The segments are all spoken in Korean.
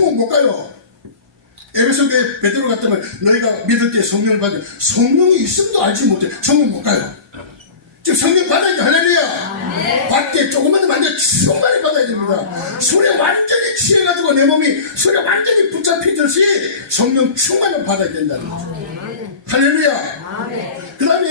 천국 못 가요. 에베소 교회 베드로 같다면 너희가 믿을 때 성령을 받아 성령이 있음도 알지 못해 천국 못 가요. 지금 성령 받아야 돼 할렐루야. 받게 조금만 더 만져 충만히 받아야 됩니다. 술에 완전히 취해가지고 내 몸이 술에 완전히 붙잡히듯이 성령 충만을 받아야 된다는 거죠. 할렐루야. 그 다음에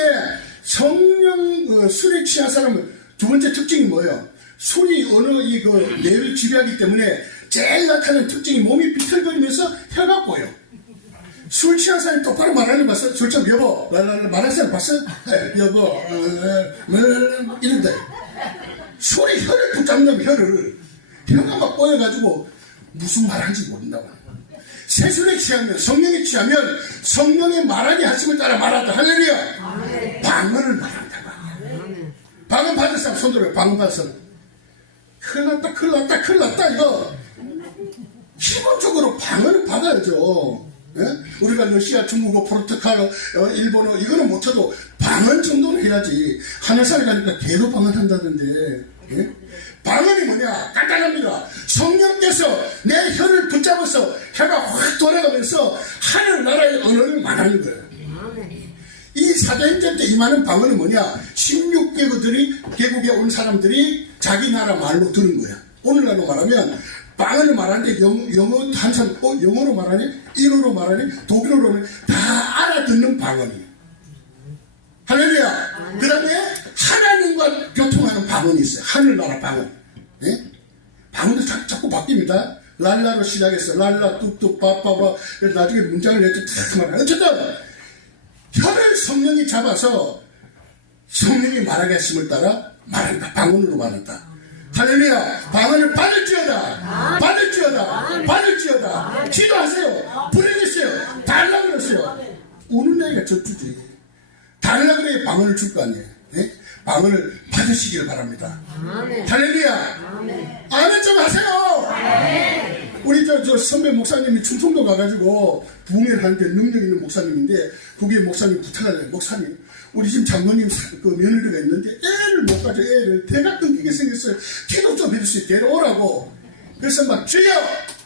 성령 어, 술에 취한 사람은 두 번째 특징이 뭐예요? 술이 어느 이그 뇌를 지배하기 때문에 제일 나타나는 특징이 몸이 비틀거리면서 혀가 꼬여. 술 취한 사람이 똑바로 말하는 거 봤어? 술참 여보 랄랄라 말하는 사람 봤어? 에, 여보 어, 어, 뭐, 이런다. 술이 혀를 붙잡는 혀를 혀가 막 꼬여가지고 무슨 말하는지 모른다고. 세술에 취하면 성령에 취하면 성령의 말하니 하심을 따라 말한다. 할렐루야. 방언을 말한다. 방언 받은 사람 손들어요. 방언 받은 사람. 큰일 났다, 큰일 났다, 큰일 났다, 이거. 기본적으로 방언을 받아야죠. 예? 우리가 러시아, 중국어, 포르투갈어, 어, 일본어, 이거는 못해도 방언 정도는 해야지. 하늘살 가니까 개도 방언한다던데. 예? 방언이 뭐냐? 간단합니다. 성령께서 내 혀를 붙잡아서 혀가 확 돌아가면서 하늘나라의 언어를 말하는 거예요. 이 사도행전 때 임하는 방언은 뭐냐? 16개국들이 개국에 온 사람들이 자기 나라 말로 들은 거야. 오늘날로 말하면 방언을 말하는데 영, 영어 한 사람 어, 영어로 말하니 일어로 말하니 독일어로 말하니 다 알아듣는 방언이에요. 할렐루야. 그 다음에 하나님과 교통하는 방언이 있어요. 하늘나라 방언. 예? 방언도 자, 자꾸 바뀝니다. 랄라로 시작해서 랄라 뚝뚝 빠빠빠 나중에 문장을 낼때 탁 말해. 어쨌든 혀를 성령이 잡아서 성령이 말하게 하심을 따라 말한다. 방언으로 말한다. 할렐루야. 방언을. 받을지어다. 받을지어다. 기도하세요. 부르짖으세요. 달라 그러세요. 우는 나이가 저주지. 달라 그래야 방언을 줄 거 아니에요. 예? 방언을 받으시길 바랍니다. 할렐루야. 아멘 좀 하세요. 우리 저, 저 선배 목사님이 충청도 가가지고 부흥회를 하는데 능력 있는 목사님인데 거기에 목사님 부탁하래 목사님 우리 지금 장모님 사- 그 며느리가 있는데 애를 못 가져 애를 대가 끊기게 생겼어요 기도 좀 해줄 수 있게 오라고 그래서 막 주여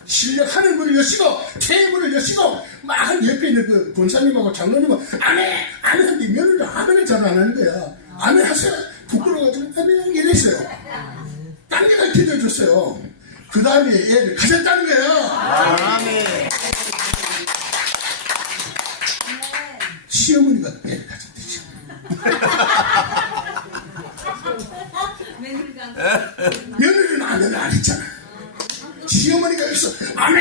실력 하늘 문을 여시고 최 문을 여시고 막 옆에 있는 그 권사님하고 장로님은 안해 안해 하는데 며느리도 안해를 잘안 하는 거야. 안해 하세요 부끄러워가지고 안해 이랬어요. 딴 데가 기도해 줬어요. 그 다음에 애를 가졌다는 거예요 아멘 시어머니가 애를 가졌대 시어머니 며느리는 아내를 안 했잖아요. I'm.